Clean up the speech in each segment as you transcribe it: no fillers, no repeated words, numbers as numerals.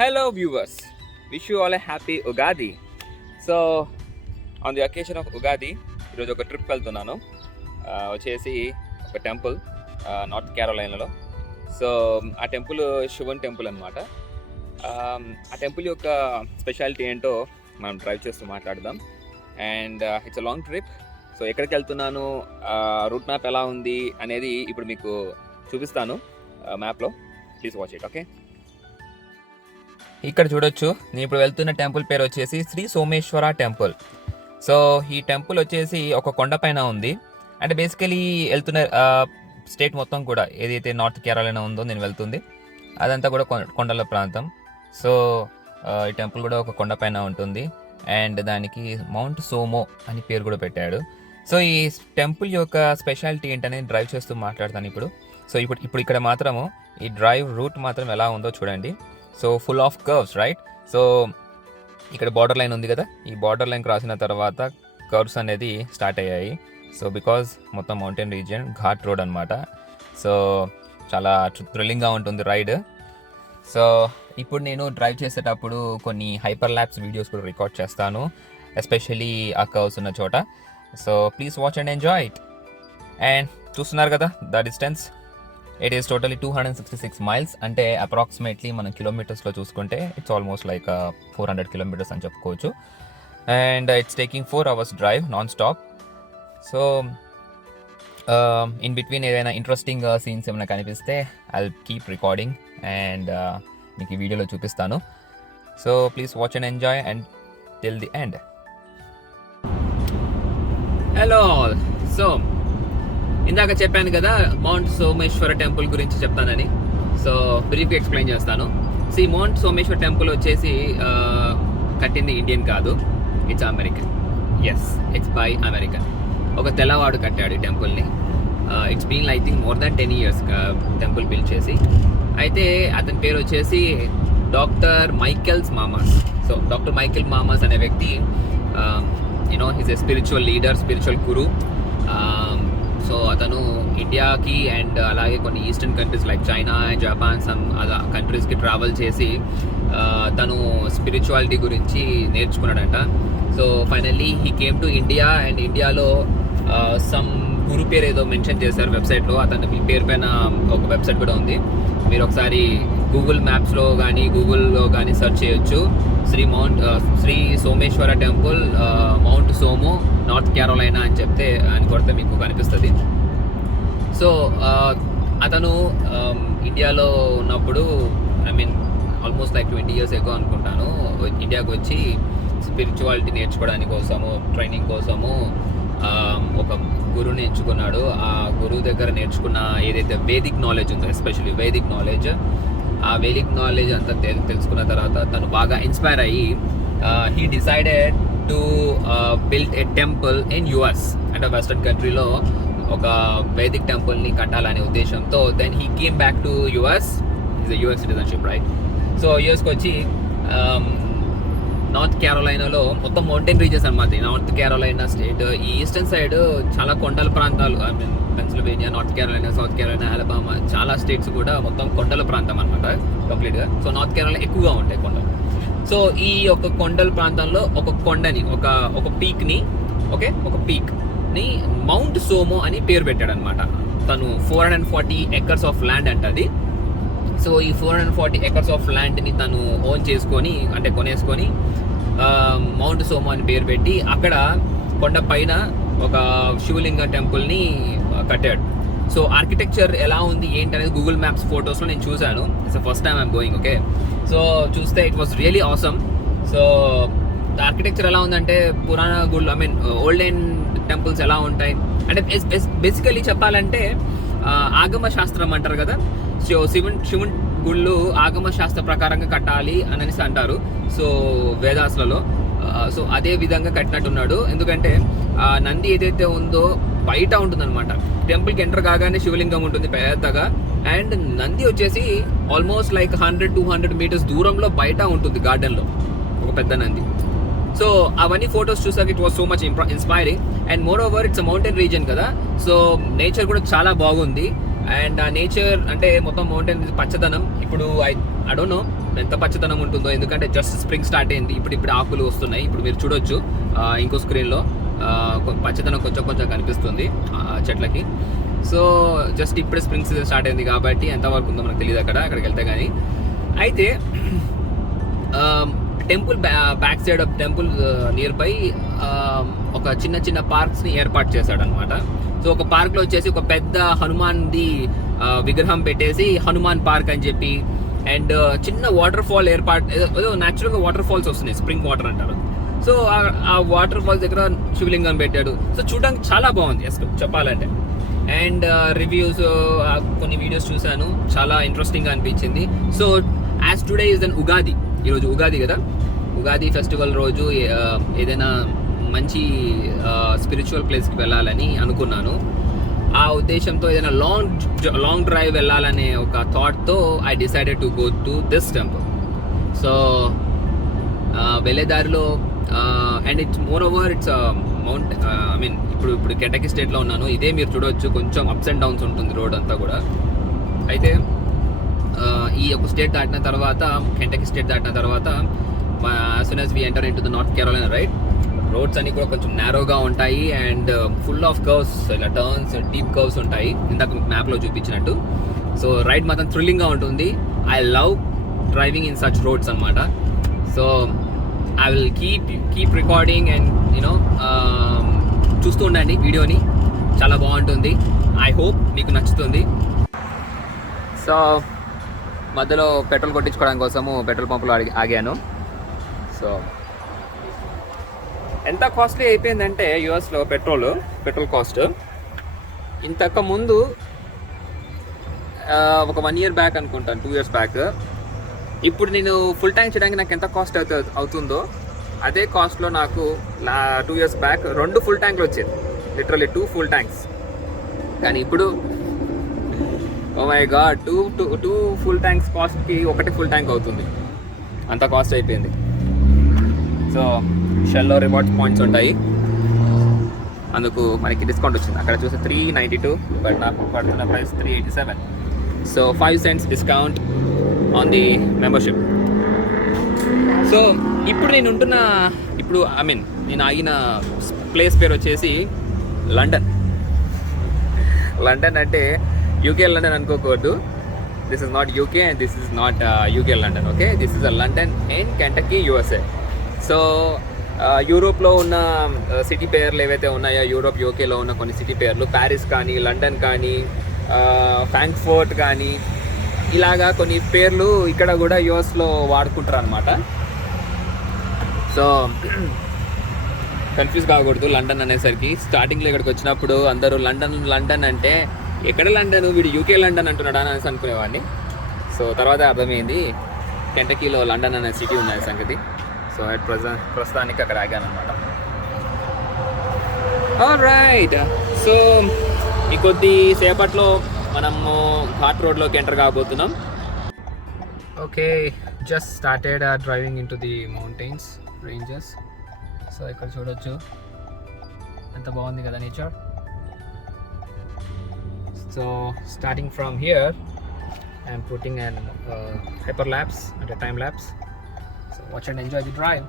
Hello viewers, wish you all a happy Ugadi. So on the occasion of Ugadi, ఈరోజు ఒక ట్రిప్ వెళ్తున్నాను. వచ్చేసి ఒక టెంపుల్ నార్త్ క్యారోలైనాలో. సో ఆ టెంపుల్ శివన్ టెంపుల్ అనమాట. ఆ టెంపుల్ యొక్క స్పెషాలిటీ ఏంటో మనం డ్రైవ్ చేస్తూ మాట్లాడదాం. And it's a long trip. So ఎక్కడికి వెళ్తున్నాను, రూట్ మ్యాప్ ఎలా ఉంది అనేది ఇప్పుడు మీకు చూపిస్తాను మ్యాప్లో. Please watch it. ఓకే, ఇక్కడ చూడొచ్చు. నేను ఇప్పుడు వెళ్తున్న టెంపుల్ పేరు వచ్చేసి శ్రీ సోమేశ్వర టెంపుల్. సో ఈ టెంపుల్ వచ్చేసి ఒక కొండపైన ఉంది. అంటే బేసికలీ వెళ్తున్న స్టేట్ మొత్తం కూడా ఏదైతే నార్త్ కేరళ ఉందో నేను వెళ్తుంది అదంతా కూడా కొండల ప్రాంతం. సో ఈ టెంపుల్ కూడా ఒక కొండపైన ఉంటుంది. అండ్ దానికి మౌంట్ సోమో అని పేరు కూడా పెట్టాడు. సో ఈ టెంపుల్ యొక్క స్పెషాలిటీ ఏంటనేది డ్రైవ్ చేస్తూ మాట్లాడతాను ఇప్పుడు. సో ఇప్పుడు ఇక్కడ మాత్రము ఈ డ్రైవ్ రూట్ మాత్రం ఎలా ఉందో చూడండి. So full of curves, right? So ఇక్కడ బార్డర్ లైన్ ఉంది కదా, ఈ బార్డర్ లైన్ క్రాసిన తర్వాత కర్వ్స్ అనేది స్టార్ట్ అయ్యాయి. సో బికాజ్ మొత్తం మౌంటైన్ రీజియన్, ఘాట్ రోడ్ అనమాట. సో చాలా థ్రిల్లింగ్గా ఉంటుంది రైడ్. సో ఇప్పుడు నేను డ్రైవ్ చేసేటప్పుడు కొన్ని హైపర్ ల్యాప్స్ వీడియోస్ కూడా రికార్డ్ చేస్తాను, ఎస్పెషల్లీ ఆ కర్వ్స్ ఉన్న చోట. So please watch and enjoy it. And చూస్తున్నారు కదా the distance, it is totally 266 miles. అంటే అప్రాక్సిమేట్లీ మనం కిలోమీటర్స్లో చూసుకుంటే ఇట్స్ ఆల్మోస్ట్ లైక్ 400 kilometers అని చెప్పుకోవచ్చు. And it's taking 4 hours drive non stop. So in between ఏదైనా ఇంట్రెస్టింగ్ సీన్స్ ఏమైనా కనిపిస్తే ఐ కీప్ రికార్డింగ్ అండ్ మీకు ఈ వీడియోలో చూపిస్తాను. So please watch and enjoy and till the end. Hello, so ఇందాక చెప్పాను కదా మౌంట్ సోమేశ్వర టెంపుల్ గురించి చెప్తానని. సో బ్రీఫ్గా ఎక్స్ప్లెయిన్ చేస్తాను. సో ఈ మౌంట్ సోమేశ్వర టెంపుల్ వచ్చేసి కట్టింది ఇండియన్ కాదు, it's American. Yes, it's by American. ఒక తెల్లవాడు కట్టాడు ఈ టెంపుల్ని. It's been I think more than 10 years temple build చేసి. అయితే అతని పేరు వచ్చేసి doctor Michaels Mamas. So doctor Michael Mamas అనే వ్యక్తి he's a spiritual leader, spiritual guru. So అతను ఇండియాకి అండ్ అలాగే కొన్ని eastern countries like China, Japan, some అలా కంట్రీస్కి ట్రావెల్ చేసి తను స్పిరిచువాలిటీ గురించి నేర్చుకున్నాడంట. So finally he came to India. And ఇండియాలో సమ్ గురు పేరు ఏదో మెన్షన్ చేశారు వెబ్సైట్లో. అతను మీ పేరు పైన ఒక వెబ్సైట్ కూడా ఉంది, మీరు ఒకసారి గూగుల్ మ్యాప్స్లో కానీ గూగుల్లో కానీ సెర్చ్ చేయొచ్చు. Sri Someshwara temple, mount Soma, North Carolina అని కొడితే మీకు కనిపిస్తుంది. సో అతను ఇండియాలో ఉన్నప్పుడు, I mean almost like 20 years ago అనుకుంటాను, ఇండియాకి వచ్చి స్పిరిచువాలిటీ నేర్చుకోవడానికి కోసము, ట్రైనింగ్ కోసము ఒక గురువుని ఎంచుకున్నాడు. ఆ గురువు దగ్గర నేర్చుకున్న ఏదైతే వేదిక్ నాలెడ్జ్ ఉందో, ఎస్పెషల్లీ వేదిక్ నాలెడ్జ్, ఆ వేదిక్ నాలెడ్జ్ అంతా తెలుసుకున్న తర్వాత తను బాగా ఇన్స్పైర్ అయ్యి he decided to build a temple in US, అంటే వెస్టర్న్ కంట్రీలో ఒక వేదిక్ టెంపుల్ని కట్టాలనే ఉద్దేశంతో then he came back to US. Is a US citizenship, right? So యుఎస్కి వచ్చి నార్త్ క్యారోలైనాలో మొత్తం మౌంటైన్ రీజన్స్ అనమాట. నార్త్ క్యారోలైనా స్టేట్ ఈ ఈస్టర్న్ సైడ్ చాలా కొండల ప్రాంతాలు, ఐ మీన్ పెన్సిల్వేనియా, నార్త్ క్యారోలైనా, సౌత్ క్యారోలైనా, అలబామా, చాలా స్టేట్స్ కూడా మొత్తం కొండల ప్రాంతం అనమాట కంప్లీట్గా. సో నార్త్ క్యారోలైనా ఎక్కువగా ఉంటాయి కొండలు. సో ఈ యొక్క కొండల ప్రాంతంలో ఒక కొండని, ఒక పీక్ని మౌంట్ సోమో అని పేరు పెట్టాడు అనమాట. తను 440 acres ఆఫ్ ల్యాండ్ అంటది. సో ఈ 440 acres ఆఫ్ ల్యాండ్ని తను ఓన్ చేసుకొని, అంటే కొనేసుకొని మౌంట్ సోమో అని పేరు పెట్టి అక్కడ కొండ పైన ఒక శివలింగ టెంపుల్ని కట్టాడు. సో ఆర్కిటెక్చర్ ఎలా ఉంది ఏంటి అనేది గూగుల్ మ్యాప్స్ ఫొటోస్లో నేను చూశాను. It's first time I'm going. Okay, so చూస్తే it was really awesome. So architecture ఎలా ఉందంటే పురాణ గుళ్ళు, ఐ మీన్ ఓల్డెన్ టెంపుల్స్ ఎలా ఉంటాయి అంటే బేసికలీ చెప్పాలంటే ఆగమ శాస్త్రం అంటారు కదా. సో శివుని గుళ్ళు ఆగమ శాస్త్ర ప్రకారంగా కట్టాలి అని అంటారు సో వేదాస్లలో. సో అదే విధంగా కట్టినట్టున్నాడు. ఎందుకంటే నంది ఏదైతే ఉందో బయట ఉంటుందన్నమాట. టెంపుల్కి ఎంటర్ కాగానే శివలింగం ఉంటుంది పెద్దగా. అండ్ నంది వచ్చేసి ఆల్మోస్ట్ లైక్ 100-200 meters దూరంలో బయట ఉంటుంది గార్డెన్లో, ఒక పెద్ద నంది. సో అవన్నీ ఫొటోస్ చూసాక it was so much inspiring. And more over it's mountain reason కదా, సో నేచర్ కూడా చాలా బాగుంది. అండ్ ఆ నేచర్ అంటే మొత్తం మౌంటైన్ పచ్చదనం. ఇప్పుడు ఐ డోంట్ నో ఎంత పచ్చదనం ఉంటుందో, ఎందుకంటే జస్ట్ స్ప్రింగ్ స్టార్ట్ అయింది, ఇప్పుడు ఆకులు వస్తున్నాయి. ఇప్పుడు మీరు చూడొచ్చు ఇంకో స్క్రీన్లో పచ్చదనం కొంచెం కొంచెం కనిపిస్తుంది చెట్లకి. సో జస్ట్ ఇప్పుడే స్ప్రింగ్ సీజన్ స్టార్ట్ అయింది కాబట్టి ఎంతవరకు ఉందో మనకు తెలియదు అక్కడికి వెళ్తే కానీ. అయితే temple back side of temple near by ఒక చిన్న చిన్న పార్క్స్ని ఏర్పాటు చేశాడనమాట. సో ఒక పార్క్లో వచ్చేసి ఒక పెద్ద హనుమాన్ది విగ్రహం పెట్టేసి హనుమాన్ పార్క్ అని చెప్పి, అండ్ చిన్న వాటర్ ఫాల్ ఏదో న్యాచురల్గా వాటర్ ఫాల్స్ వస్తున్నాయి, స్ప్రింగ్ వాటర్ అంటారు. సో ఆ వాటర్ ఫాల్స్ దగ్గర శివలింగం పెట్టాడు. సో చూడడానికి చాలా బాగుంది చెప్పాలంటే. అండ్ రివ్యూస్ కొన్ని వీడియోస్ చూశాను, చాలా ఇంట్రెస్టింగ్గా అనిపించింది. So as today is an Ugadi, ఈరోజు ఉగాది కదా, ఉగాది ఫెస్టివల్ రోజు ఏదైనా మంచి స్పిరిచువల్ ప్లేస్కి వెళ్ళాలని అనుకున్నాను. ఆ ఉద్దేశంతో ఏదైనా లాంగ్ డ్రైవ్ వెళ్ళాలనే ఒక థాట్తో I decided to go to this temple. So వెళ్ళే దారిలో and it's moreover it's mount, I mean ఇప్పుడు కెంటకీ స్టేట్లో ఉన్నాను. ఇదే మీరు చూడవచ్చు, కొంచెం అప్స్ అండ్ డౌన్స్ ఉంటుంది రోడ్ అంతా కూడా. అయితే ఈ ఒక స్టేట్ దాటిన తర్వాత, కెంటకీ స్టేట్ దాటిన తర్వాత, as soon as we enter into the North Carolina, right, roads అన్ని కూడా కొంచెం నేరోగా ఉంటాయి అండ్ ఫుల్ ఆఫ్ కర్వ్స్, ఇలా టర్న్స్, డీప్ కర్వ్స్ ఉంటాయి ఇందాక మ్యాప్లో చూపించినట్టు. సో రైడ్ మాత్రం థ్రిల్లింగ్గా ఉంటుంది. I love driving in such roads అనమాట. So I will keep recording and you know చూస్తూ ఉండండి వీడియోని, చాలా బాగుంటుంది. ఐ హోప్ మీకు నచ్చుతుంది. సో మధ్యలో పెట్రోల్ కొట్టించుకోవడం కోసము పెట్రోల్ పంపులో ఆగాను. సో ఎంత కాస్ట్లీ అయిపోయిందంటే యూఎస్లో పెట్రోల్ కాస్ట్. ఇంతకు ముందు ఒక 1 year బ్యాక్ అనుకుంటాను, 2 years బ్యాక్, ఇప్పుడు నేను ఫుల్ ట్యాంక్ చేయడానికి నాకు ఎంత కాస్ట్ అవుతుందో అదే కాస్ట్లో నాకు 2 years బ్యాక్ 2 ఫుల్ ట్యాంక్లు వచ్చేది, లిటరల్లీ 2 full tanks. కానీ ఇప్పుడు oh my God, 2 full tanks కాస్ట్కి 1 full tank అవుతుంది, అంత కాస్ట్ అయిపోయింది. సో షెల్లో రివార్డ్స్ పాయింట్స్ ఉంటాయి, అందుకు మనకి డిస్కౌంట్ వచ్చింది. అక్కడ చూస్తే 392, బట్ నాకు పడుతున్న ప్రైస్ 387. సో 5 cents discount on the membership. So ఇప్పుడు నేను ఆగిన ప్లేస్ పేరు వచ్చేసి లండన్. లండన్ అంటే యూకే లండన్ అనుకోకూడదు. This is not UK and this is not UK London, okay, this is a London in Kentucky, USA. So యూరోప్లో ఉన్న సిటీ పేర్లు ఏవైతే ఉన్నాయో, యూకేలో ఉన్న కొన్ని సిటీ పేర్లు, ప్యారిస్ కానీ, లండన్ కానీ, ఫ్రాంక్ఫర్ట్ కానీ, ఇలాగా కొన్ని పేర్లు ఇక్కడ కూడా యూఎస్లో వాడుకుంటారు అనమాట. సో కన్ఫ్యూజ్ కాకూడదు లండన్ అనేసరికి. స్టార్టింగ్లో ఇక్కడికి వచ్చినప్పుడు అందరూ లండన్ అంటే ఎక్కడ లండన్, వీడు యూకే లండన్ అంటున్నాడా అనేసి అనుకునేవాడిని. సో తర్వాత అర్థమైంది కెంటకీలో లండన్ అనే సిటీ ఉన్న సంగతి. సో ప్రస్తుతానికి అక్కడ ఆగాను అనమాట. ఆల్రైట్, సో ఈ కొద్ది సేపట్లో మనము ఘాట్ రోడ్లోకి ఎంటర్ కాబోతున్నాం. Okay, just started driving into the mountains ranges. So ఇక్కడ చూడొచ్చు ఎంత బాగుంది కదా nature. So starting from here I'm putting an hyperlapse and a time lapse. So watch and enjoy the drive.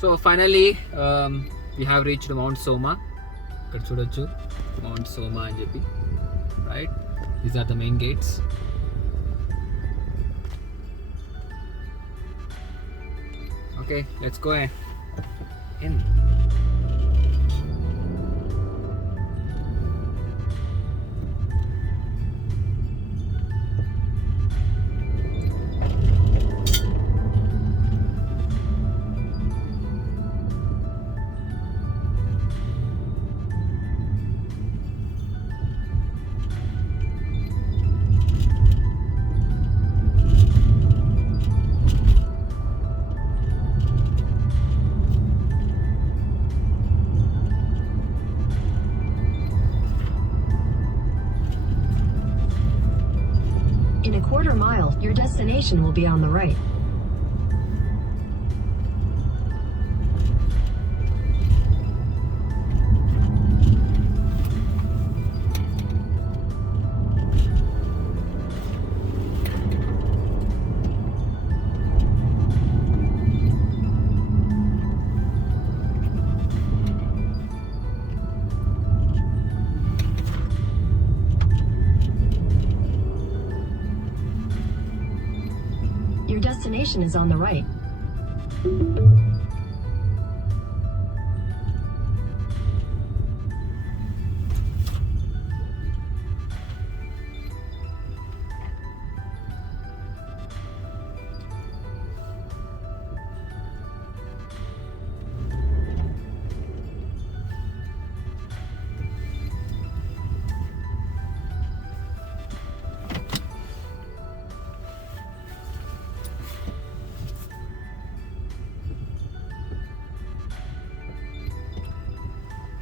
So finally we have reached mount Soma. ఇక్కడ చూడొచ్చు mount Soma అని చెప్పి, right? These are the main gates. Okay, let's go in. In a quarter mile, your destination will be on the right. Your destination is on the right.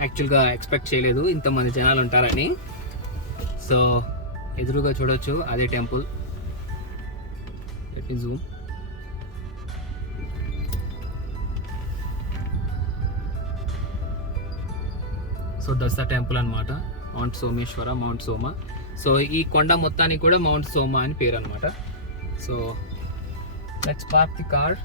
యాక్చువల్గా ఎక్స్పెక్ట్ చేయలేదు ఇంతమంది జనాలు ఉంటారని. సో ఎదురుగా చూడొచ్చు అదే temple. Let me Zoom. So that's the temple అనమాట, మౌంట్ సోమేశ్వర, మౌంట్ సోమ. సో ఈ కొండ మొత్తానికి కూడా మౌంట్ సోమ అని పేరు అనమాట. So let's park the car.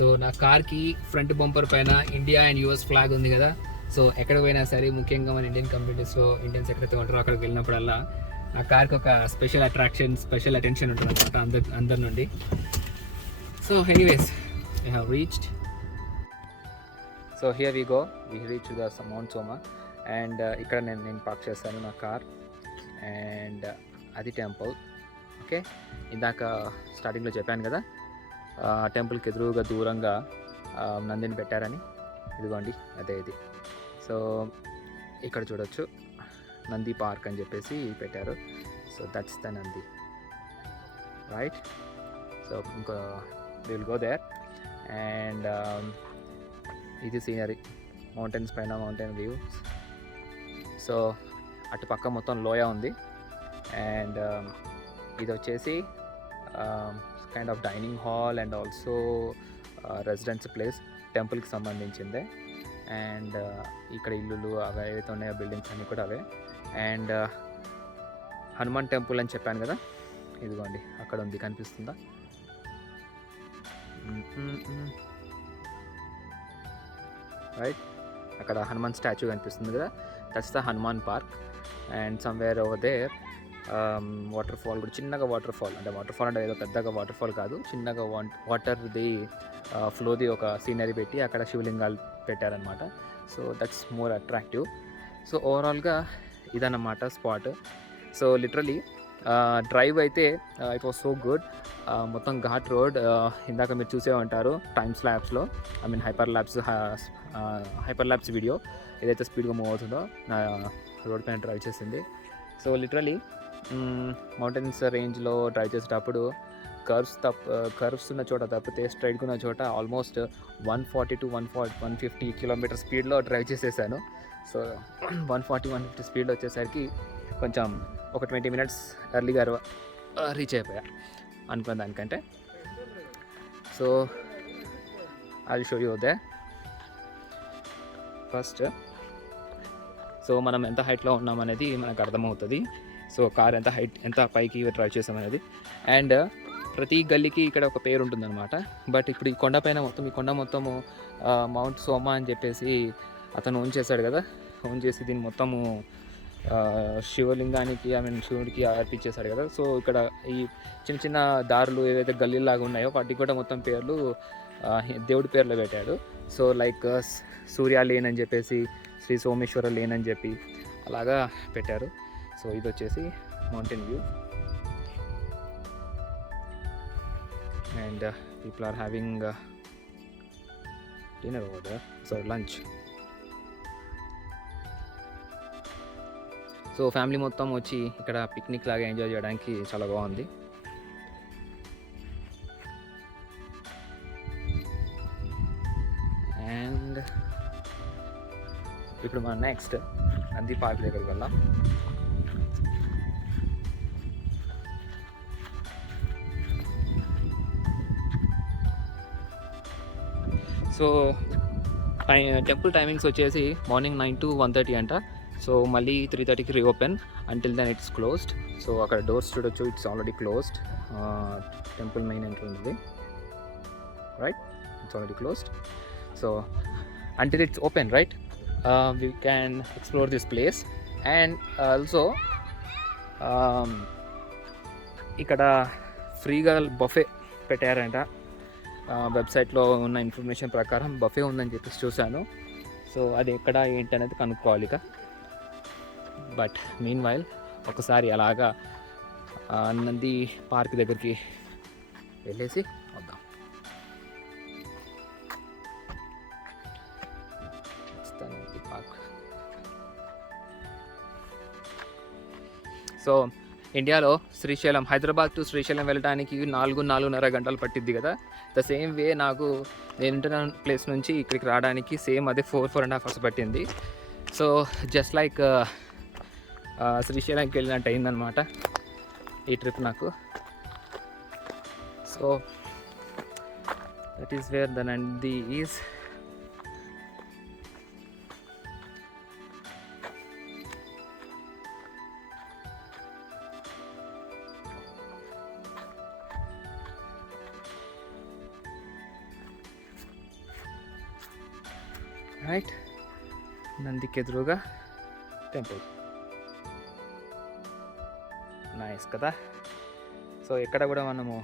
So నా కార్కి ఫ్రంట్ బంపర్ పైన ఇండియా అండ్ యూఎస్ ఫ్లాగ్ ఉంది కదా. సో ఎక్కడికి పోయినా సరే, ముఖ్యంగా మన ఇండియన్ కమ్యూనిటీస్లో ఇండియన్స్ ఎక్కడైతే ఉంటారో అక్కడికి వెళ్ళినప్పుడల్లా నా కార్కి ఒక స్పెషల్ అట్రాక్షన్, స్పెషల్ అటెన్షన్ ఉంటుంది అనమాట అందరి నుండి. So anyways, I have reached. So here we go, we reach the mount Soma. And ఇక్కడ నేను పార్క్ చేస్తాను నా కార్. అండ్ అది టెంపుల్. ఓకే, ఇందాక స్టార్టింగ్లో చెప్పాను కదా టెంపుల్కి ఎదురుగా దూరంగా నందిని పెట్టారని. ఇదిగోండి అదే ఇది. సో ఇక్కడ చూడొచ్చు నంది పార్క్ అని చెప్పేసి పెట్టారు. So that's the Nandi, right? So ఇంకా విల్ గో దేర్. అండ్ ఇది సీనరీ, మౌంటైన్స్ పైన మౌంటైన్ వ్యూస్. సో అటు పక్క మొత్తం లోయ ఉంది. అండ్ ఇది వచ్చేసి kind of dining hall and also residence place, టెంపుల్కి సంబంధించిందే. అండ్ ఇక్కడ ఇల్లులు అవి ఏవైతే ఉన్నాయో బిల్డింగ్స్ అన్నీ కూడా అవే. అండ్ హనుమాన్ టెంపుల్ అని చెప్పాను కదా, ఇదిగోండి అక్కడ ఉంది, కనిపిస్తుందా? రైట్, అక్కడ హనుమాన్ స్టాచ్యూ కనిపిస్తుంది కదా, that's the Hanuman park. And somewhere over there waterfall కూడా, చిన్నగా వాటర్ ఫాల్ అంటే ఏదో పెద్దగా వాటర్ ఫాల్ కాదు, చిన్నగా వాటర్ది ఫ్లోది ఒక సీనరీ పెట్టి అక్కడ శివలింగాలు పెట్టారనమాట. So that's more attractive. So ఓవరాల్గా ఇదన్నమాట స్పాట్. సో లిటరలీ డ్రైవ్ అయితే ఇట్ వాస్ సో గుడ్. మొత్తం ఘాట్ రోడ్, ఇందాక మీరు చూసే ఉంటారు టైమ్స్ ల్యాబ్స్లో, I mean hyperlapse video ఏదైతే స్పీడ్గా మూవ్ అవుతుందో నా రోడ్ పైన డ్రైవ్ చేసింది. సో లిటరలీ మౌంటైన్స్ రేంజ్లో డ్రైవ్ చేసేటప్పుడు కర్వ్స్ ఉన్న చోట తప్పితే స్ట్రైట్గా ఉన్న చోట ఆల్మోస్ట్ 140 to 150 కిలోమీటర్ స్పీడ్లో డ్రైవ్ చేసేసాను. సో 140-150 స్పీడ్లో వచ్చేసరికి కొంచెం ఒక 20 minutes ఎర్లీగా రీచ్ అయిపోయా అనుకున్న దానికంటే. So I will show you they first. So మనం ఎంత హైట్లో ఉన్నామనేది మనకు అర్థమవుతుంది. సో కార్ ఎంత పైకి డ్రైవ్ చేసామనేది. అండ్ ప్రతి గల్లీకి ఇక్కడ ఒక పేరు ఉంటుందన్నమాట. బట్ ఇప్పుడు ఈ కొండ మొత్తము మౌంట్ సోమా అని చెప్పేసి అతను ఓన్ చేశాడు కదా. ఓన్ చేసి దీన్ని మొత్తము శివలింగానికి శివుడికి అర్పించేశాడు కదా. సో ఇక్కడ ఈ చిన్న చిన్న దారులు ఏవైతే గల్లీలాగా ఉన్నాయో వాటికి కూడా మొత్తం పేర్లు దేవుడి పేర్లు పెట్టాడు. సో లైక్ సూర్య లేన్ అని చెప్పేసి, శ్రీ సోమేశ్వర లేన్ అని చెప్పి అలాగా పెట్టారు. సో ఇది వచ్చేసి mountain view. And people are having dinner over there, so lunch. So family మొత్తం వచ్చి ఇక్కడ పిక్నిక్ లాగా ఎంజాయ్ చేయడానికి చాలా బాగుంది. అండ్ ఇప్పుడు మనం నెక్స్ట్ నంది పార్క్ దగ్గరికి వెళ్దాం. సో టెంపుల్ టైమింగ్స్ వచ్చేసి మార్నింగ్ 9 to 1:30 అంట. సో మళ్ళీ 3:30కి reopen. Until then it's closed. So అక్కడ డోర్స్ చూడొచ్చు, it's already closed. Temple main entry ఉంది, right, it's already closed. So until it's open, right, we can explore this place. And also ఇక్కడ ఫ్రీగా బఫే పెట్టారంట. వెబ్సైట్లో ఉన్న ఇన్ఫర్మేషన్ ప్రకారం బఫే ఉందని చెప్పేసి చూశాను. సో అది ఎక్కడ ఏంటి అనేది కనుక్కోవాలి ఇక. బట్ మీన్ వైల్ ఒకసారి అలాగా నంది పార్క్ దగ్గరికి వెళ్ళేసి వద్దాం. నంది పార్క్. సో ఇండియాలో శ్రీశైలం, హైదరాబాద్ టు శ్రీశైలం వెళ్ళడానికి 4-4.5 గంటలు పట్టిద్ది కదా. ద సేమ్ వే నేను ఉంటున్న ప్లేస్ నుంచి ఇక్కడికి రావడానికి సేమ్ అదే 4.5 hours పట్టింది. సో జస్ట్ లైక్ శ్రీశైలంకి వెళ్ళినట్టు అయిందనమాట ఈ ట్రిప్ నాకు. So that is where the Nandi is. Right, నందికి ఎదురుగా టెంపుల్. నైస్ కదా. సో ఎక్కడ కూడా మనము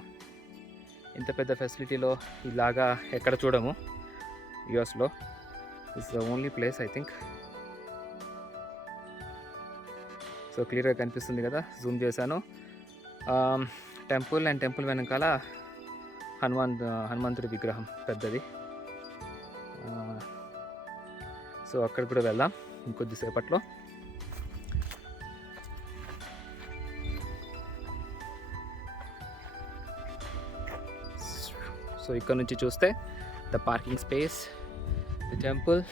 ఇంత పెద్ద ఫెసిలిటీలో ఇలాగా ఎక్కడ చూడము యూఎస్లో. It's the only place I think. So క్లియర్గా కనిపిస్తుంది కదా, జూమ్ చేశాను. టెంపుల్ అండ్ టెంపుల్ వెనకాల హనుమంతుడి విగ్రహం పెద్దది. సో అక్కడ కూడా వెళ్దాం ఇంకొద్దిసేపట్లో. సో ఇక్కడ నుంచి చూస్తే the parking space, the temple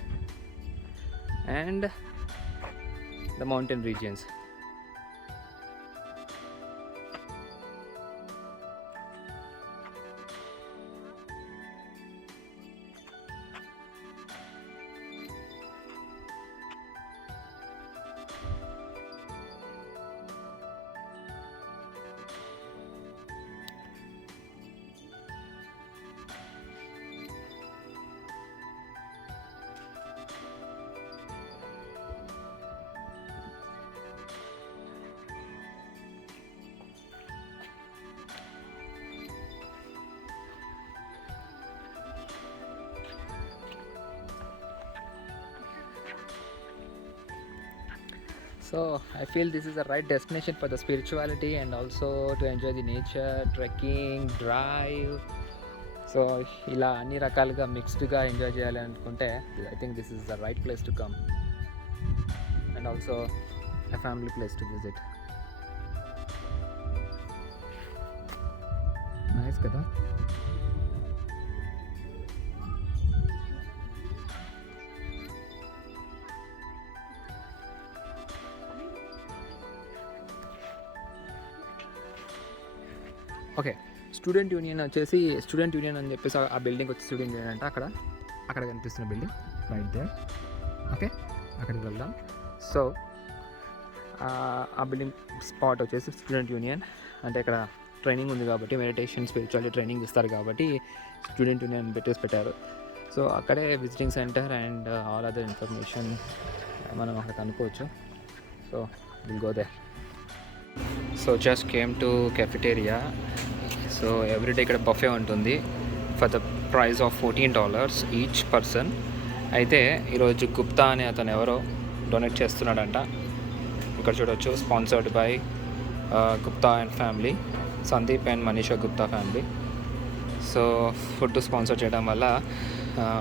and the mountain regions. So I feel this is the right destination for the spirituality and also to enjoy the nature, trekking, drive. So ఇలా అన్ని రకాలుగా మిక్స్డ్గా ఎంజాయ్ చేయాలి అనుకుంటే I think this is the right place to come and also a family place to visit. Nice కదా. Okay, student union అని చెప్పేసి ఆ బిల్డింగ్ వచ్చి స్టూడెంట్ యూనియన్ అంటే అక్కడ కనిపిస్తున్న బిల్డింగ్ రైట్ దేర్. ఓకే, అక్కడికి వెళ్దాం. సో ఆ బిల్డింగ్ స్పాట్ వచ్చేసి స్టూడెంట్ యూనియన్. అంటే ఇక్కడ ట్రైనింగ్ ఉంది కాబట్టి మెడిటేషన్ స్పిరిచువల్ ట్రైనింగ్ ఇస్తారు కాబట్టి స్టూడెంట్ యూనియన్ పెట్టారు. సో అక్కడే visiting centre and all other information మనం అక్కడ కనుక్కోవచ్చు. So will go they. So just came to cafeteria. So everyday ఇక్కడ బఫే ఉంటుంది for the price of $14 each person. అయితే ఈరోజు గుప్తా అనే అతను ఎవరో డొనేట్ చేస్తున్నాడంట. ఇక్కడ చూడవచ్చు, sponsored by Gupta and family, Sandeep and Manisha Gupta family. So food sponsor చేయడం వల్ల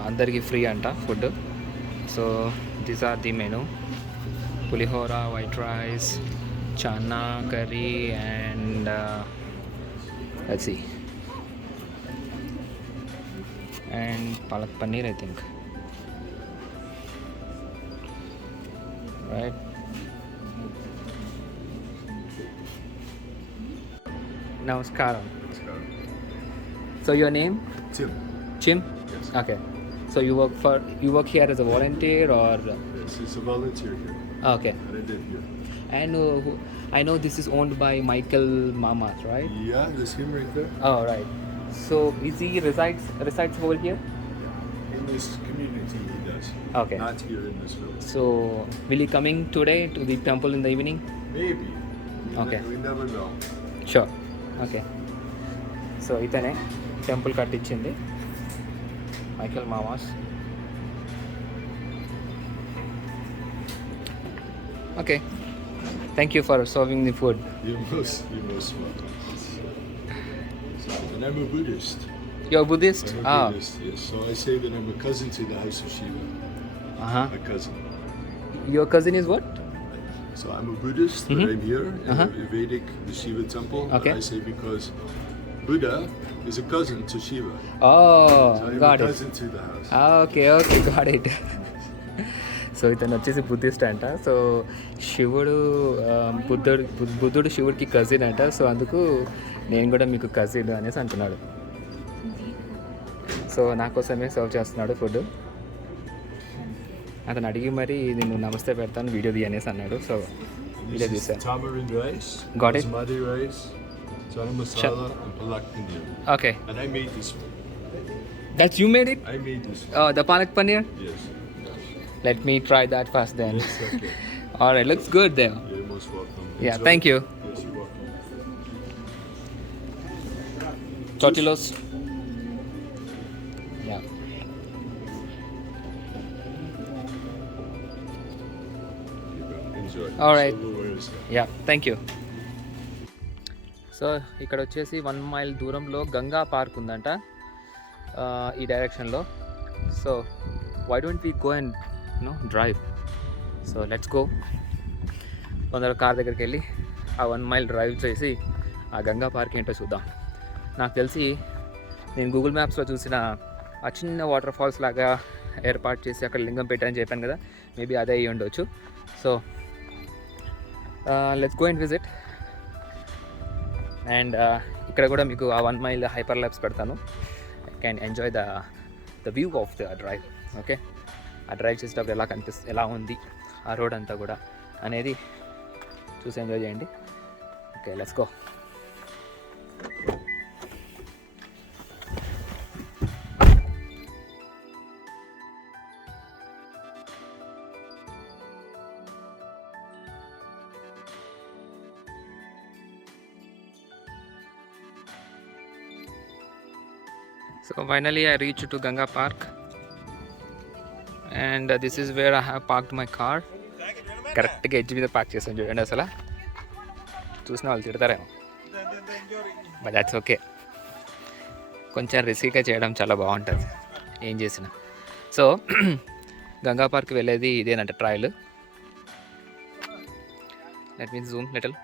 అందరికీ ఫ్రీ అంట food. So these are the menu: pulihora, white rice, chana curry and let's see, and palak paneer, I think, right? Namaskaram. So your name? Chim? Yes. Okay. So you work here as a volunteer or? Yes, it's a volunteer here. Okay. And I live here. And I know this is owned by Michael Mamas, right? Yeah, there's him right there. Oh, right. So is he resides over here? In this community, he does. Okay. Not here in this village. So will he coming today to the temple in the evening? Maybe. Okay. We never know. Sure. Okay. So itane temple kattichindi Michael Mamas. Okay. Thank you for serving the food. You're most welcome. And I'm a Buddhist. You're Buddhist? I'm a Buddhist, yes. So I say that I'm a cousin to the house of Shiva. Uh-huh. A cousin. Your cousin is what? So I'm a Buddhist, but I'm here in the Vedic, the Shiva temple. Okay. And I say because Buddha is a cousin to Shiva. Oh, So I'm got a it. cousin to the house. Okay got it. So ఇతను వచ్చేసి బుద్ధిస్ట్ అంట. సో శివుడు బుద్ధుడు శివుడికి కజిన్ అంట. సో అందుకు నేను కూడా మీకు కజిన్ అనేసి అంటున్నాడు. సో నా కోసమే సర్వ్ చేస్తున్నాడు ఫుడ్. అతను అడిగి మరి నేను నమస్తే పెడతాను వీడియో అనేసి అన్నాడు. సో వీడియో This is తీసాను. tamarind rice, Got it. basmati rice, chana masala, and palak paneer. Okay, And I made this one. That's you made it. I made this one. The palak paneer. Yes. Let me try that first then. Yes, okay. All right, looks good there. You're most welcome. Yeah, Enjoy. thank you. Yes, you're welcome. Tortillas. Yeah. Enjoy. All right. So, where is it? Yeah, thank you. So ఇక్కడ వచ్చేసి 1 మైల్ దూరంలో గంగా పార్క్ ఉందంట ఈ డైరెక్షన్లో. So why don't we go and drive? So let's go. కొందరు car దగ్గరికి వెళ్ళి ఆ 1 మైల్ డ్రైవ్ చేసి ఆ గంగా పార్క్ ఏంటో చూద్దాం. నాకు తెలిసి నేను గూగుల్ మ్యాప్స్లో చూసిన ఆ చిన్న వాటర్ ఫాల్స్ లాగా ఏర్పాటు చేసి అక్కడ లింగం పెట్టారని చెప్పాను కదా, మేబీ అదే అయ్యి ఉండొచ్చు. So let's go and visit. And ఇక్కడ కూడా మీకు ఆ 1 మైల్ హైపర్ ల్యాబ్స్ పెడతాను. I can enjoy the view of the drive. Okay, ఆ డ్రైవ్ చేసేటప్పుడు ఎలా ఉంది ఆ రోడ్ అంతా కూడా అనేది చూసి ఎంజాయ్ చేయండి. Okay, let's go. So finally I reached to Ganga Park, and this is where I have parked my car. కరెక్ట్గా ఎడ్జ్ మీద పార్క్ చేసాను చూడండి. అసలు చూసిన వాళ్ళు తిడతారేమో, బట్ దాట్స్ ఓకే. కొంచెం రిస్కీగా చేయడం చాలా బాగుంటుంది ఏం చేసిన. సో గంగా పార్క్ వెళ్ళేది ఇదేనంట trail. Let me zoom little.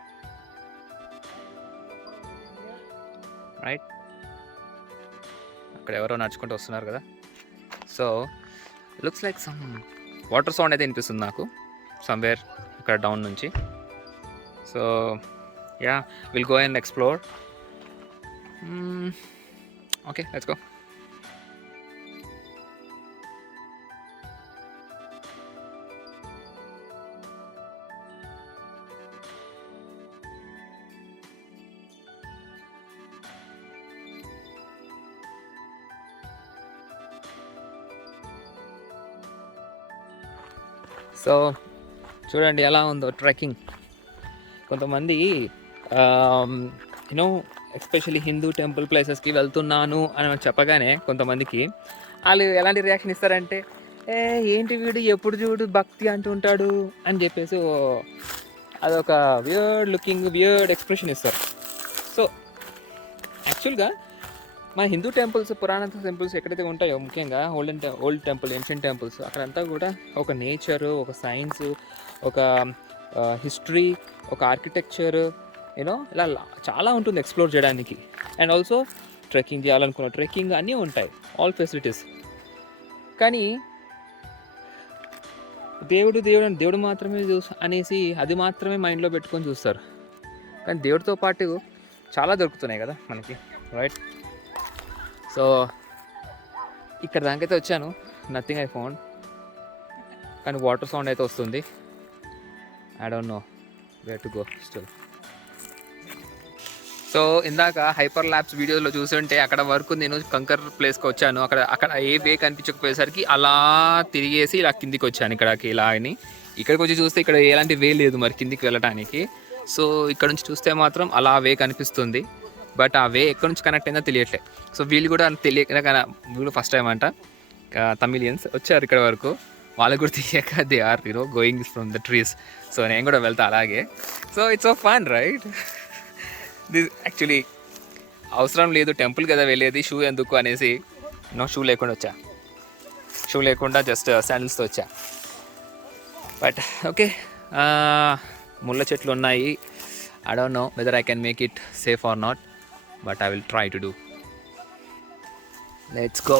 Right, అక్కడ ఎవరో నడుచుకుంటూ వస్తున్నారు కదా. So looks like some water sound అయితే వినిపిస్తుంది నాకు సమ్వేర్ అక్కడ డౌన్ నుంచి. So yeah, will go and explore. Okay, let's go. So చూడండి ఎలా ఉందో ట్రెక్కింగ్. కొంతమంది యూనో ఎస్పెషల్లీ హిందూ టెంపుల్ ప్లేసెస్కి వెళ్తున్నాను అని చెప్పగానే కొంతమందికి వాళ్ళు ఎలాంటి రియాక్షన్ ఇస్తారంటే, ఏంటి వీడు ఎప్పుడు చూడు భక్తి అంటుంటాడు అని చెప్పేసి అదొక వియర్డ్ ఎక్స్ప్రెషన్ ఇస్తారు. సో యాక్చువల్గా మన హిందూ టెంపుల్స్, పురాణ టెంపుల్స్ ఎక్కడైతే ఉంటాయో, ముఖ్యంగా ఓల్డ్ టెంపుల్, ఏన్షియంట్ టెంపుల్స్, అక్కడంతా కూడా ఒక నేచరు, ఒక సైన్స్, ఒక హిస్టరీ, ఒక ఆర్కిటెక్చర్, యూనో ఇలా చాలా ఉంటుంది ఎక్స్ప్లోర్ చేయడానికి. అండ్ ఆల్సో ట్రెక్కింగ్ చేయాలనుకున్న ట్రెక్కింగ్ అన్నీ ఉంటాయి, ఆల్ ఫెసిలిటీస్. కానీ దేవుడు మాత్రమే అనేసి అది మాత్రమే మైండ్లో పెట్టుకొని చూస్తారు. కానీ దేవుడితో పాటు చాలా దొరుకుతున్నాయి కదా మనకి, రైట్? సో ఇక్కడ దానికైతే వచ్చాను, నథింగ్ ఐ ఫౌండ్. కానీ వాటర్ సౌండ్ అయితే వస్తుంది. I don't know where to go still. So ఇందాక హైపర్ ల్యాబ్స్ వీడియోలో చూస్తుంటే అక్కడ వరకు నేను కంకర్ ప్లేస్కి వచ్చాను. అక్కడ ఏ వే కనిపించకపోయేసరికి అలా తిరిగేసి ఇలా కిందికి వచ్చాను, ఇక్కడికి ఇలా అని. ఇక్కడికి వచ్చి చూస్తే ఇక్కడ ఎలాంటి వే లేదు మరి కిందికి వెళ్ళడానికి. సో ఇక్కడ నుంచి చూస్తే మాత్రం అలా వే కనిపిస్తుంది, బట్ ఆ వే ఎక్కడి నుంచి కనెక్ట్ అయిందో తెలియట్లే. సో వీళ్ళు కూడా వీళ్ళు ఫస్ట్ టైం అంట, తమిళియన్స్ వచ్చారు ఇక్కడ వరకు. వాళ్ళకు కూడా తెలియక they are going from the trees. So నేను కూడా వెళ్తా అలాగే. So it's so fun, right? This actually అవసరం లేదు, టెంపుల్ కదా వెళ్ళేది, షూ ఎందుకు అనేసి షూ లేకుండా వచ్చా. షూ లేకుండా జస్ట్ శాండిల్స్తో వచ్చా. బట్ ఓకే, ముళ్ళ చెట్లు ఉన్నాయి. I don't know whether I can make it safe or not, but I will try to do. Let's go.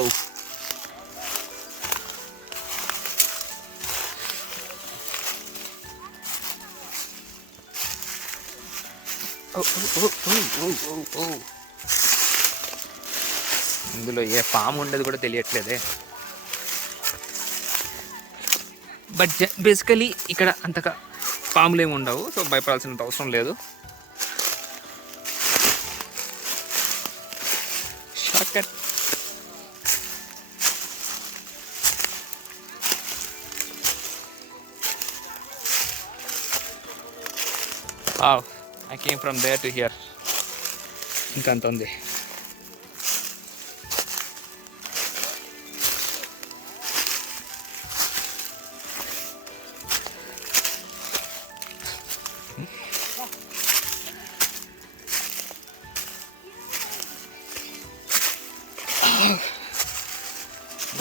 ఇందులో ఏ పాము ఉండదు కూడా తెలియట్లేదే. బట్ బేసికలీ ఇక్కడ అంతగా పాములు ఏమి ఉండవు, సో భయపడాల్సినంత అవసరం లేదు. Shortcut. Wow, I came from there to here. ఇంకా అంత ఉంది.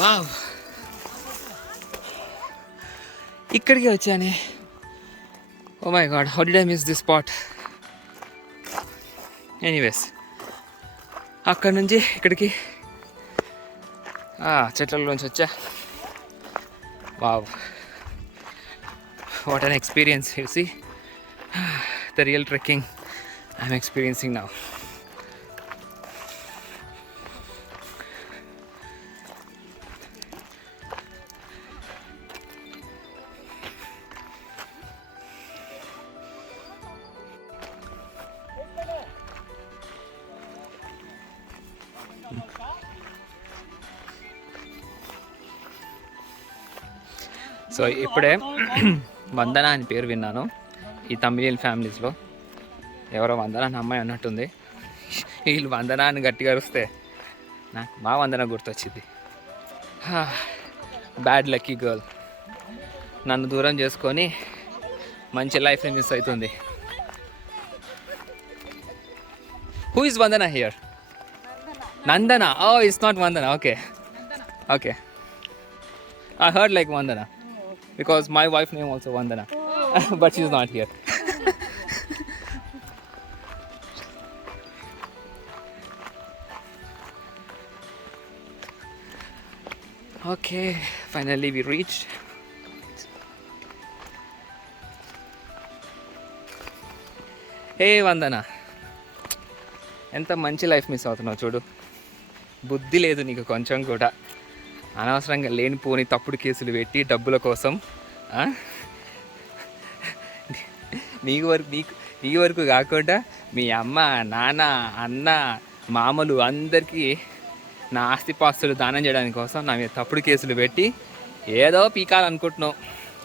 వావ్, ఇక్కడికి వచ్చానే. Oh my God, how did I miss this spot? Anyways, అక్కడ నుంచి ఇక్కడికి చెట్లలోంచి వచ్చా. Wow, what an experience. You see the real trekking I'm experiencing now. So ఇప్పుడే వందన అని పేరు విన్నాను ఈ తమిళియన్ ఫ్యామిలీస్లో. ఎవరో వందన అని అమ్మాయి అన్నట్టుంది. వీళ్ళు వందన అని గట్టిగా అరిస్తే నాకు మా వందన గుర్తొచ్చింది. బ్యాడ్ లక్కీ గర్ల్ నన్ను దూరం చేసుకొని మంచి లైఫ్ని మిస్ అవుతుంది. Who is Vandana here? Nandana. Oh, it's not Vandana. Okay okay, I heard like Vandana because my wife name also Vandana, but she's not here. Okay, finally we reached. Hey Vandana, ఎంత మంచి life miss అవుతున్నావు చూడు. బుద్ధి లేదు నీకు కొంచెం కూడా. అనవసరంగా లేనిపోని తప్పుడు కేసులు పెట్టి డబ్బుల కోసం నీ వరకు కాకుండా మీ అమ్మ, నాన్న, అన్న, మామలు అందరికీ నా ఆస్తిపాస్తులు దానం చేయడానికి కోసం నా మీద తప్పుడు కేసులు పెట్టి ఏదో పీకాలనుకుంటున్నావు.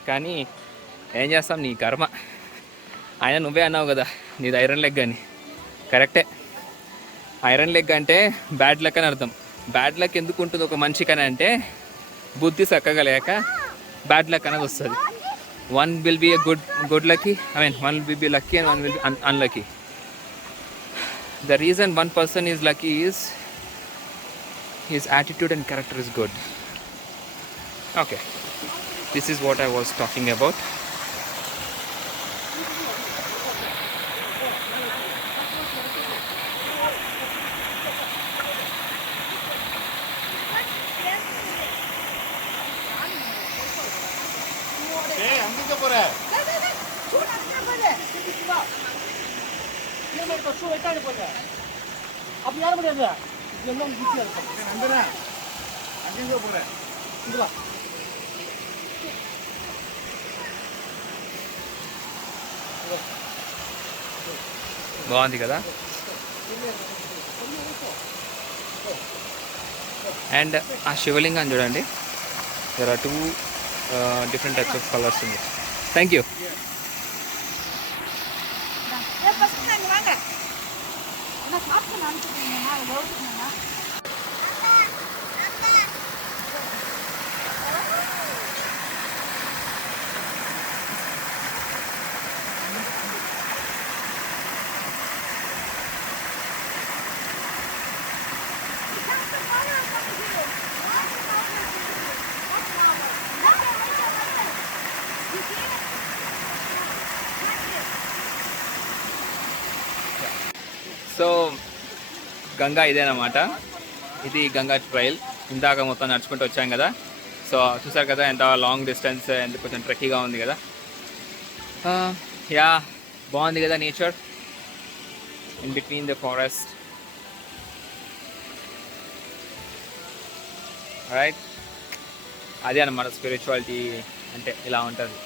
కానీ ఏం చేస్తాం, నీ కర్మ. ఆయన నువ్వే అన్నావు కదా నీది ఐరన్ లెగ్ అని. కరెక్టే, ఐరన్ లెగ్ అంటే బ్యాడ్ లక్ అని అర్థం. బ్యాడ్ లక్ ఎందుకు ఉంటుంది ఒక మనిషికని అంటే బుద్ధి చక్కగా లేక బ్యాడ్ లక్ అనేది వస్తుంది. One will be a good lucky, one will be lucky and one will be unlucky. The reason one person is lucky is his attitude and character is good. Okay, this is what I was talking about. బాగుంది కదా. అండ్ ఆ శివలింగం చూడండి, there are two different types of colors in it. Thank you. So Ganga ఇదేనమాట, ఇది గంగా ట్రైల్. ఇందాక మొత్తం నడుచుకుంటూ వచ్చాం కదా. సో చూసారు కదా ఎంత లాంగ్ డిస్టెన్స్, ఎంత కొంచెం ట్రెక్కీగా ఉంది కదా. యా బాగుంది కదా nature in between the forest. Right, అదే అన్నమాట స్పిరిచువాలిటీ అంటే ఇలా ఉంటుంది.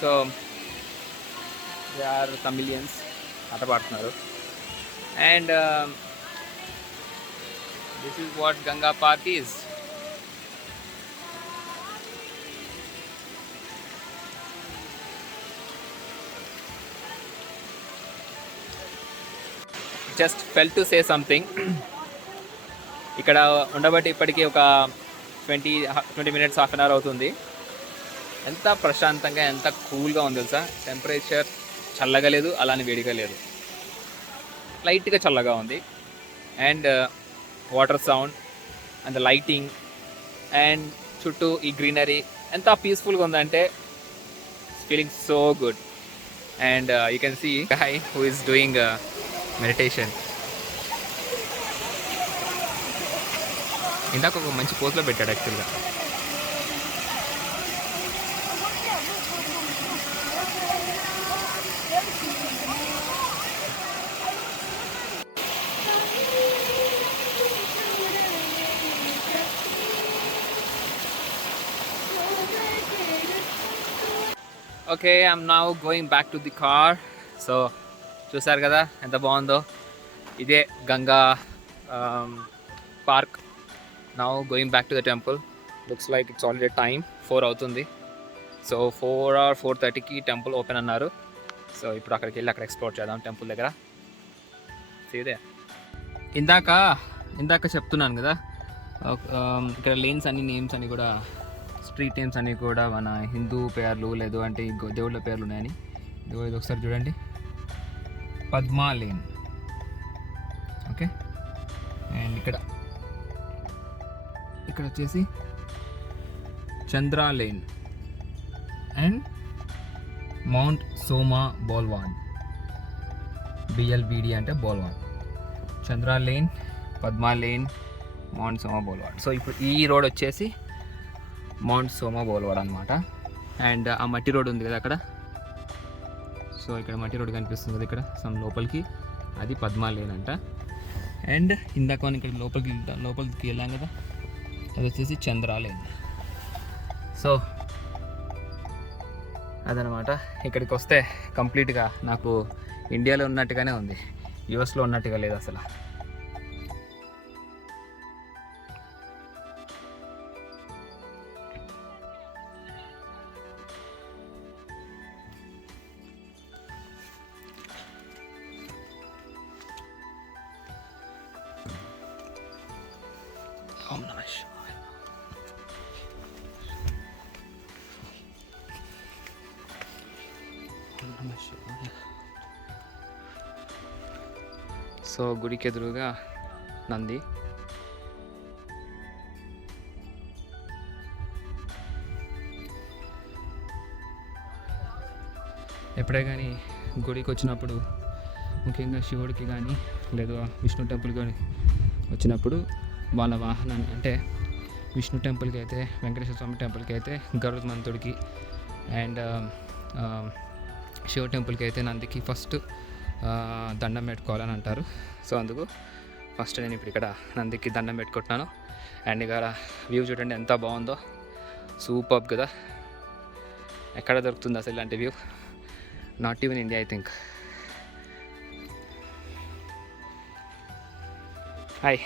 సో దే ఆర్ తమిళియన్స్ ఆట పాడుతున్నారు. And this is what Ganga park is. Just fell to say something. ఇక్కడ ఉండబట్టి ఇప్పటికీ ఒక 20 minutes, హాఫ్ అన్ అవర్ అవుతుంది. ఎంత ప్రశాంతంగా, ఎంత కూల్గా ఉంది తెలుసా. టెంపరేచర్ చల్లగా లేదు, అలానే వేడిగా లేదు, లైట్గా చల్లగా ఉంది. And water sound and the lighting and చుట్టూ ఈ గ్రీనరీ ఎంత పీస్ఫుల్గా ఉందంటే feeling so good. And you can see guy who is doing meditation. ఇందాక ఒక మంచి పోజ్లో పెట్టాడు యాక్చువల్గా. Okay, I'm now going back to the car. So చూసారు కదా ఎంత బాగుందో. ఇదే Ganga park. Now going back to the temple. Looks like it's already time 4 అవుతుంది. సో 4 or 4:30కి టెంపుల్ ఓపెన్ అన్నారు. సో ఇప్పుడు అక్కడికి వెళ్ళి అక్కడ ఎక్స్ప్లోర్ చేద్దాం టెంపుల్ దగ్గర. ఇదే ఇందాక చెప్తున్నాను కదా, ఇక్కడ లేన్స్ అన్ని నేమ్స్ అని కూడా, స్ట్రీట్ నేమ్స్ అన్నీ కూడా మన హిందూ పేర్లు, లేదు అంటే దేవుళ్ళ పేర్లు ఉన్నాయని. ఇది ఒకసారి చూడండి, పద్మా లేన్. ఓకే, అండ్ ఇక్కడ వచ్చేసి Chandra lane and mount Soma boulevard. BLBD అంటే boulevard. Chandra lane, Padma lane, mount Soma boulevard. So ఇప్పుడు ఈ రోడ్ వచ్చేసి మౌంట్ సోమా బోల్వాడ్ అనమాట. అండ్ ఆ మట్టి రోడ్ ఉంది కదా అక్కడ, సో ఇక్కడ మట్టి రోడ్ కనిపిస్తుంది కదా ఇక్కడ సమ్ లోపలికి, అది పద్మా లేన్ అంట. అండ్ ఇందాక మనం ఇక్కడ లోపలికి వెళ్ళాం కదా, అది వచ్చేసి చంద్రా లేన్. సో అదనమాట. ఇక్కడికి వస్తే కంప్లీట్గా నాకు ఇండియాలో ఉన్నట్టుగానే ఉంది, యుఎస్లో ఉన్నట్టుగా లేదు అసలు. ఓం నమః శివాయ. ఓం నమః శివాయ. సో గుడికి ఎదురుగా నంది. ఎప్పుడే కానీ గుడికి వచ్చినప్పుడు, ముఖ్యంగా శివుడికి కానీ లేదా విష్ణు టెంపుల్ కానీ వచ్చినప్పుడు వాళ్ళ వాహనాన్ని, అంటే విష్ణు టెంపుల్కి అయితే, వెంకటేశ్వర స్వామి టెంపుల్కి అయితే గరుత్మంతుడికి, అండ్ శివ టెంపుల్కి అయితే నందికి ఫస్ట్ దండం పెట్టుకోవాలని అంటారు. సో అందుకు ఫస్ట్ నేను ఇప్పుడు ఇక్కడ నందికి దండం పెట్టుకుంటున్నాను. అండ్ ఇక్కడ వ్యూ చూడండి ఎంత బాగుందో, సూపర్ కదా. ఎక్కడ దొరుకుతుంది అసలు ఇలాంటి view? Not even India I think. Hi.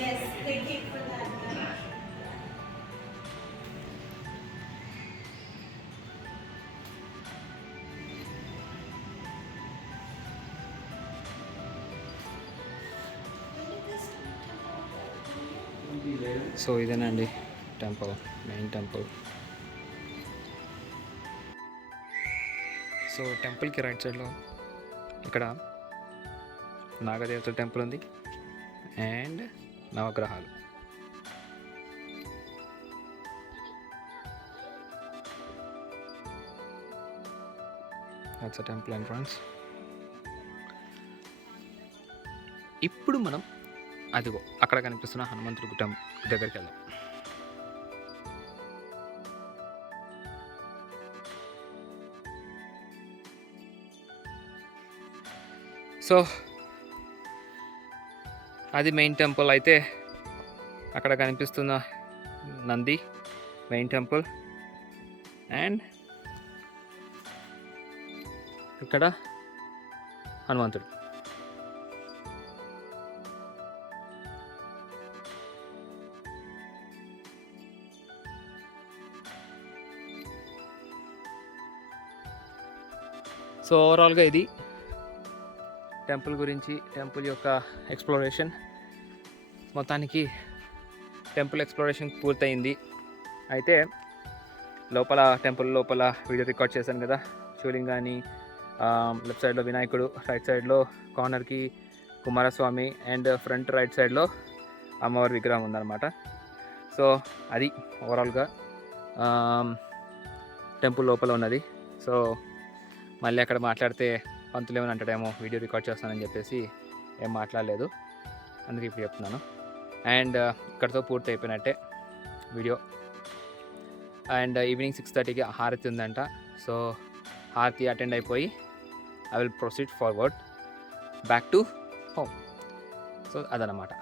Yes, thank you for that. So ఇదేనండి టెంపుల్, మెయిన్ టెంపుల్. సో టెంపుల్కి రైట్ సైడ్లో ఇక్కడ నాగదేవతల టెంపుల్ ఉంది అండ్ నవగ్రహాలు. That's a temple entrance. ఇప్పుడు మనం అదిగో అక్కడ కనిపిస్తున్న హనుమంతుడి గుట్టం దగ్గరికి వెళ్దాం. సో అది మెయిన్ టెంపుల్. అయితే అక్కడ కనిపిస్తున్న నంది మెయిన్ టెంపుల్, అండ్ ఇక్కడ హనుమంతుడు. సో ఓవరాల్గా ఇది టెంపుల్ గురించి, టెంపుల్ యొక్క ఎక్స్ప్లోరేషన్. మొత్తానికి టెంపుల్ ఎక్స్ప్లోరేషన్ పూర్తయింది. అయితే లోపల, టెంపుల్ లోపల వీడియో రికార్డ్ చేశాను కదా. శివలింగాన్ని, లెఫ్ట్ సైడ్లో వినాయకుడు, రైట్ సైడ్లో కార్నర్కి కుమారస్వామి, అండ్ ఫ్రంట్ రైట్ సైడ్లో అమ్మవారి విగ్రహం ఉందన్నమాట. సో అది ఓవరాల్గా టెంపుల్ లోపల ఉన్నది. సో మళ్ళీ అక్కడ మాట్లాడితే పంతులు ఏమని అంటాడేమో, వీడియో రికార్డ్ చేస్తానని చెప్పేసి ఏం మాట్లాడలేదు, అందుకే ఇప్పుడు చెప్తున్నాను. అండ్ ఇక్కడితో పూర్తి అయిపోయినట్టే వీడియో. అండ్ ఈవినింగ్ 6:30కి హారతి ఉందంట. సో హారతి అటెండ్ అయిపోయి I will proceed forward back to home. So అదనమాట.